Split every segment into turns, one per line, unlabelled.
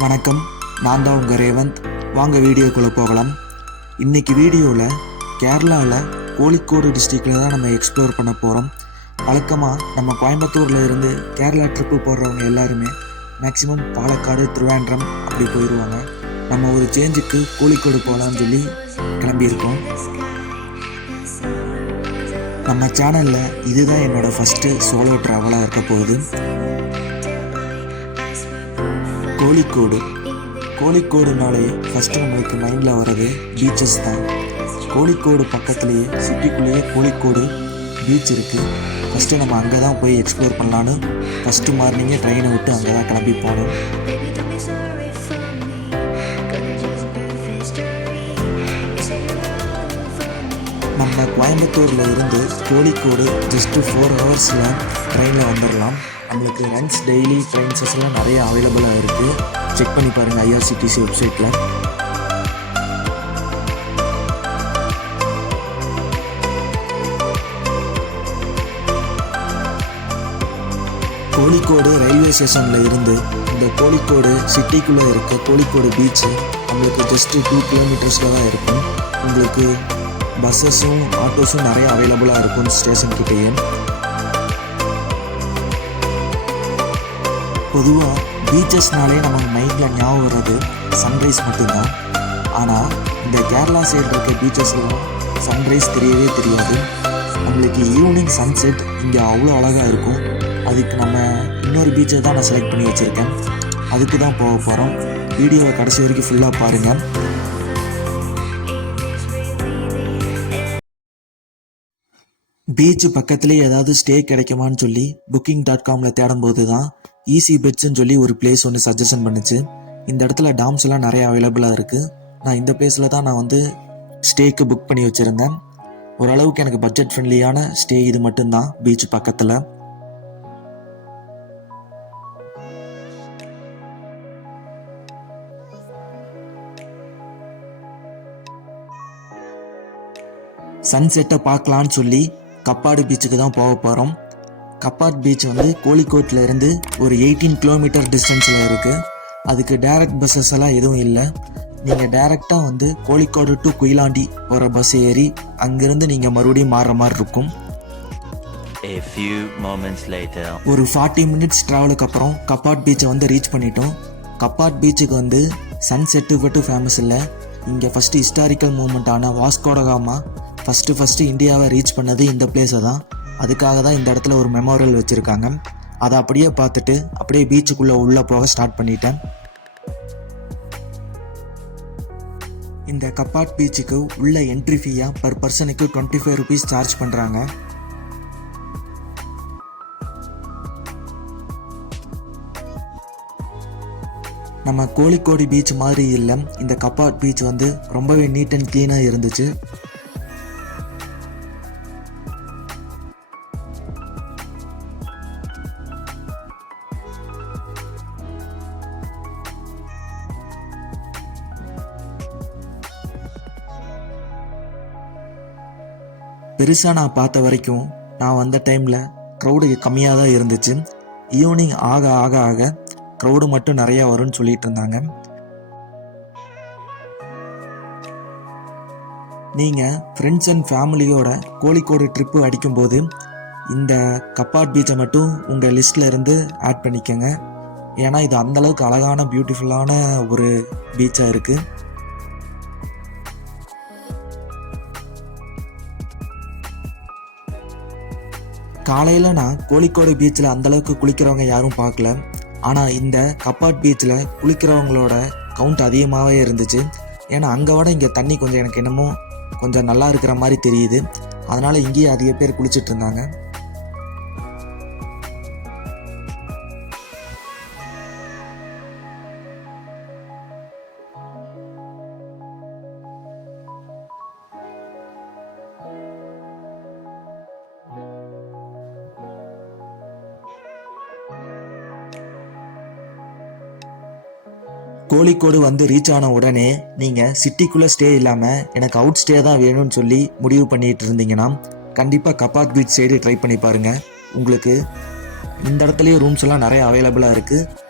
வணக்கம். நான் தான் உங்கள் ரேவந்த். வாங்க வீடியோக்குள்ளே போகலாம். இன்றைக்கி வீடியோவில் கேரளாவில் கோழிக்கோடு டிஸ்ட்ரிக்டில் தான் நம்ம எக்ஸ்ப்ளோர் பண்ண போகிறோம் வழக்கமாக நம்ம கோயம்புத்தூரில் இருந்து கேரளா ட்ரிப்பு போடுறவங்க எல்லாருமே மேக்ஸிமம் பாலக்காடு திருவேண்டம் அப்படி போயிடுவாங்க நம்ம ஒரு சேஞ்சுக்கு கோழிக்கோடு போகலான்னு சொல்லி கிளம்பியிருக்கோம். நம்ம சேனலில் இதுதான் என்னோடய ஃபஸ்ட்டு சோலோ ட்ராவலாக இருக்க போகுது. கோழிக்கோடு. கோழிக்கோடுனாலே ஃபஸ்ட்டு நம்மளுக்கு மைண்டில் வர்றது பீச்சஸ் தான். கோழிக்கோடு பக்கத்துலேயே சிட்டிக்குள்ளேயே கோழிக்கோடு பீச் இருக்குது ஃபஸ்ட்டு நம்ம அங்கே தான் போய் எக்ஸ்ப்ளோர் பண்ணலான்னு ஃபஸ்ட்டு மார்னிங்கே ட்ரெயினை விட்டு அங்கே தான் கிளம்பி போனோம் நம்ம கோயம்புத்தூரில் இருந்து கோழிக்கோடு ஜஸ்ட்டு ஃபோர் ஹவர்ஸில் ட்ரெயினில் வந்துடலாம் உங்களுக்கு ரன்ஸ் டெய்லி ட்ரெயின்ஸஸ் எல்லாம் நிறைய அவைலபிளாக இருக்குது செக் பண்ணி பாருங்கள் ஐஆர்சிடிசி வெப்சைட்டில் கோழிக்கோடு ரயில்வே ஸ்டேஷனில் இருந்து இந்த கோழிக்கோடு சிட்டிக்குள்ளே இருக்க கோழிக்கோடு பீச்சு நம்மளுக்கு ஜஸ்ட்டு டூ கிலோமீட்டர்ஸில் தான் இருக்கும். உங்களுக்கு பஸ்ஸஸும் ஆட்டோஸும் நிறைய அவைலபிளாக இருக்கும் ஸ்டேஷன் கிட்டேயே. பொதுவாக பீச்சஸ்னாலே நமக்கு மைண்டில் ஞாபகம் வர்றது சன்ரைஸ் மட்டும்தான். ஆனால் இந்த கேரளா சைடு இருக்க பீச்சஸ்லாம் சன்ரைஸ் தெரியவே தெரியாது. நம்மளுக்கு ஈவினிங் சன்செட் இங்கே அவ்வளோ அழகாக இருக்கும். அதுக்கு நம்ம இன்னொரு பீச்சை தான் நான் செலக்ட் பண்ணி வச்சுருக்கேன். அதுக்கு தான் போக போகிறோம் வீடியோவை கடைசி வரைக்கும் ஃபுல்லாக பாருங்கள் பீச் பக்கத்துலேயே ஏதாவது ஸ்டே கிடைக்குமான்னு சொல்லி புக்கிங் டாட் காமில் தேடும்போது தான் ஈஸி பெட்ஸ்ன்னு சொல்லி ஒரு பிளேஸ் ஒன்று சஜஷன் பண்ணுச்சு. இந்த இடத்துல டாம்ஸ் எல்லாம் நிறைய அவைலபிளாக இருக்குது நான் இந்த பிளேஸில் தான் நான் வந்து ஸ்டேக்கு புக் பண்ணி வச்சுருந்தேன். ஓரளவுக்கு எனக்கு பட்ஜெட் ஃப்ரெண்ட்லியான ஸ்டே இது மட்டும்தான் பீச் பக்கத்தில். சன்செட்டை பார்க்கலான்னு சொல்லி கப்பாடு பீச்சுக்கு தான் போக போகிறோம் கப்பாட் பீச் வந்து கோழிக்கோட்டில் இருந்து ஒரு எயிட்டீன் கிலோமீட்டர் டிஸ்டன்ஸில் இருக்குது அதுக்கு டைரக்ட் பஸ்ஸஸ் எல்லாம் எதுவும் இல்லை. நீங்கள் டைரெக்டாக வந்து கோழிக்கோடு டு குயிலாண்டி போகிற பஸ் ஏறி அங்கேருந்து நீங்கள் மறுபடியும் மாறுற மாதிரி இருக்கும். ஒரு ஃபார்ட்டி மினிட்ஸ் ட்ராவலுக்கு அப்புறம் கப்பாட் பீச்சை வந்து ரீச் பண்ணிட்டோம். கப்பாட் பீச்சுக்கு வந்து சன்செட்டு மட்டும் ஃபேமஸ் இல்லை. இங்கே first historical மூமெண்ட்டான Vasco da Gama first first இந்தியாவை ரீச் பண்ணது இந்த பிளேஸை தான். அதுக்காக தான் இந்த இடத்துல ஒரு மெமோரியல் வச்சுருக்காங்க. அதை அப்படியே பார்த்துட்டு அப்படியே பீச்சுக்குள்ளே உள்ளே போக ஸ்டார்ட் பண்ணிட்டேன். இந்த கப்பாட் பீச்சுக்கு உள்ள என்ட்ரி ஃபீயாக பர் பர்சனுக்கு டுவெண்ட்டி ஃபைவ் ருபீஸ் சார்ஜ் பண்ணுறாங்க நம்ம கோழிக்கோடி பீச் மாதிரி இல்லை. இந்த கப்பாட் பீச் வந்து ரொம்பவே நீட் அண்ட் க்ளீனாக இருந்துச்சு. பெருசாக நான் பார்த்த வரைக்கும் நான் வந்த டைமில் க்ரௌடு கம்மியாக தான் இருந்துச்சு. ஈவினிங் ஆக ஆக ஆக க்ரௌடு மட்டும் நிறையா வரும்னு சொல்லிட்டு இருந்தாங்க. நீங்கள் ஃப்ரெண்ட்ஸ் அண்ட் ஃபேமிலியோட கோழிக்கோடு ட்ரிப்பு அடிக்கும்போது இந்த கப்பாட் பீச்சை மட்டும் உங்கள் லிஸ்ட்டில் இருந்து ஆட் பண்ணிக்கோங்க. ஏன்னா இது அந்தளவுக்கு அழகான பியூட்டிஃபுல்லான ஒரு பீச்சாக இருக்குது காலையில் நான் கோழிக்கோடு பீச்சில் அந்தளவுக்கு குளிக்கிறவங்க யாரும் பார்க்கல. ஆனால் இந்த கப்பாட் பீச்சில் குளிக்கிறவங்களோட கவுண்ட் அதிகமாகவே இருந்துச்சு. ஏன்னா அங்கே விட இங்கே தண்ணி கொஞ்சம் எனக்கு என்னமோ கொஞ்சம் நல்லா இருக்கிற மாதிரி தெரியுது. அதனால் இங்கேயே அதிக பேர் குளிச்சுட்டு இருந்தாங்க. கோழிக்கோடு வந்து ரீச் ஆன உடனே நீங்கள் சிட்டிக்குள்ளே ஸ்டே இல்லாமல் எனக்கு அவுட் ஸ்டே தான் வேணும்னு சொல்லி முடிவு பண்ணிகிட்டு இருந்தீங்கன்னா கண்டிப்பாக கப்பாத் பீச் சைடு ட்ரை பண்ணி பாருங்க. உங்களுக்கு இந்த இடத்துலையும் ரூம்ஸ் எல்லாம் நிறைய அவைலபிளாக இருக்குது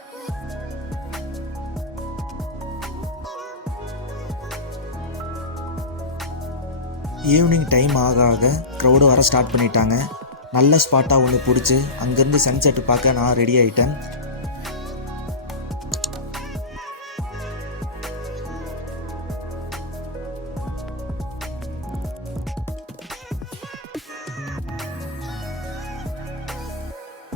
ஈவினிங் டைம் ஆக ஆக க்ரௌடு வர ஸ்டார்ட் பண்ணிட்டாங்க. நல்ல ஸ்பாட்டாக ஒன்று பிடிச்சி அங்கேருந்து சன்செட் பார்க்க நான் ரெடி ஆகிட்டேன்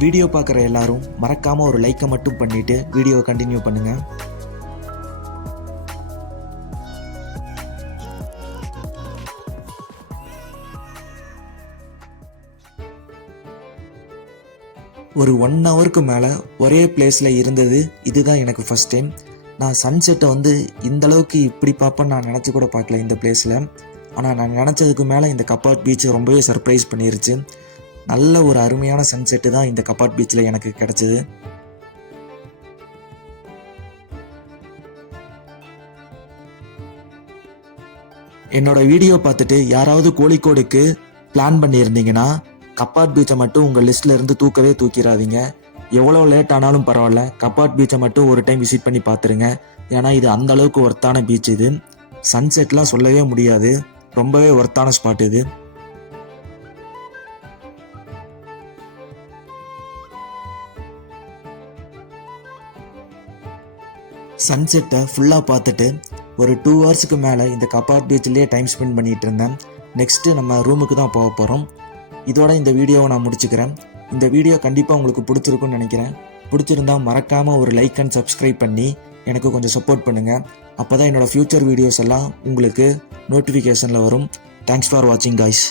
வீடியோ பார்க்குற எல்லாரும் மறக்காமல் ஒரு லைக்கை மட்டும் பண்ணிவிட்டு வீடியோ கண்டினியூ பண்ணுங்கள் ஒரு ஒன் ஹவருக்கு மேலே ஒரே பிளேஸில் இருந்தது இதுதான் எனக்கு ஃபஸ்ட் டைம் நான் சன்செட்டை வந்து இந்த அளவுக்கு இப்படி பார்ப்பேன்னு நான் நினச்சி கூட பார்க்கல இந்த பிளேஸில் ஆனால் நான் நினச்சதுக்கு மேலே இந்த கப்பாட் பீச் ரொம்பவே சர்ப்ரைஸ் பண்ணிருச்சு. நல்ல ஒரு அருமையான சன்செட்டு தான் இந்த கப்பாட் பீச்சில் எனக்கு கிடச்சிது. என்னோட வீடியோ பார்த்துட்டு யாராவது கோழிக்கோடுக்கு பிளான் பண்ணியிருந்தீங்கன்னா கப்பாட் பீச்சை மட்டும் உங்கள் லிஸ்ட்ல இருந்து தூக்கவே தூக்கிடாதீங்க. எவ்வளோ லேட் ஆனாலும் பரவாயில்ல. கப்பாட் பீச்சை மட்டும் ஒரு டைம் விசிட் பண்ணி பார்த்துருங்க. ஏன்னா இது அந்த அளவுக்கு ஒர்த்தான பீச் இது. சன்செட்லாம் சொல்லவே முடியாது. ரொம்பவே ஒர்த்தான ஸ்பாட் இது. சன்செட்டை ஃபுல்லாக பார்த்துட்டு ஒரு டூ ஹவர்ஸுக்கு மேலே இந்த கப்பாட் பீச்சிலே டைம் ஸ்பெண்ட் பண்ணிகிட்டு இருந்தேன். நெக்ஸ்ட்டு நம்ம ரூமுக்கு தான் போக போகிறோம் இதோட இந்த வீடியோவை நான் முடிச்சுக்கிறேன். இந்த வீடியோ கண்டிப்பாக உங்களுக்கு பிடிச்சிருக்குன்னு நினைக்கிறேன். பிடிச்சிருந்தா மறக்காமல் ஒரு லைக் அண்ட் சப்ஸ்கிரைப் பண்ணி எனக்கு கொஞ்சம் சப்போர்ட் பண்ணுங்கள் அப்போ தான் என்னோடய ஃப்யூச்சர் வீடியோஸ் எல்லாம் உங்களுக்கு நோட்டிஃபிகேஷனில் வரும். தேங்க்ஸ் ஃபார் வாட்சிங் காய்ஸ்